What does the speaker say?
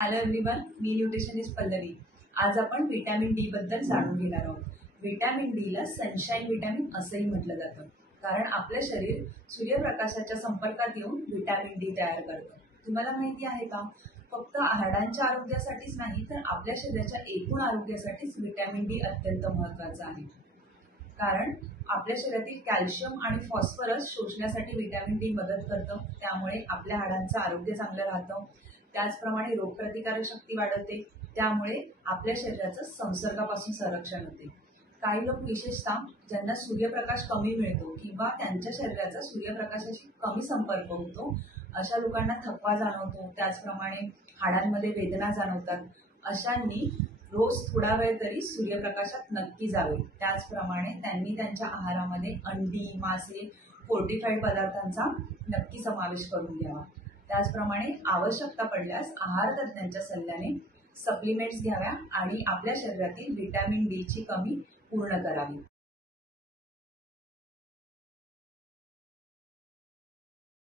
Hello everyone, मी nutritionist Pallavi. आज आपण vitamin D बद्दल जाणून घेणार आहोत। व्हिटॅमिन डी ला सनशाईन व्हिटॅमिन असंही म्हटलं जातं, कारण आपले शरीर सूर्यप्रकाशाच्या संपर्कात येऊन व्हिटॅमिन डी तयार करतं। तुम्हाला माहिती आहे का, फक्त हाडांच्या आरोग्यासाठीच नाही तर आपल्या शरीराच्या एकूण आरोग्यासाठीच व्हिटॅमिन डी अत्यंत महत्त्वाचं आहे। कारण आपल्या शरीरातील कॅल्शियम आणि फॉस्फरस शोषण्यासाठी व्हिटॅमिन डी मदत करतं, त्यामुळे आपल्या हाडांचं आरोग्य चांगलं राहतं। त्याचप्रमाणे रोगप्रतिकारक शक्ती वाढवते, त्यामुळे आपल्या शरीराचं संसर्गापासून संरक्षण होते। काही लोक विशेषतः ज्यांना सूर्यप्रकाश कमी मिळतो किंवा त्यांच्या शरीराचा सूर्यप्रकाशाशी कमी संपर्क होतो, अशा लोकांना थकवा जाणवतो, त्याचप्रमाणे हाडांमध्ये वेदना जाणवतात। अशांनी रोज थोडा वेळ तरी सूर्यप्रकाशात नक्की जावे। त्याचप्रमाणे त्यांनी त्यांच्या आहारामध्ये अंडी, मासे, फोर्टिफाईड पदार्थांचा नक्की समावेश करून घ्यावा। त्याचप्रमाणे आवश्यकता पडल्यास आहार तज्ज्ञांच्या सल्ल्याने सप्लिमेंट्स घ्याव्या आणि आपल्या शरीरातील व्हिटॅमिन डी ची कमी पूर्ण करावी।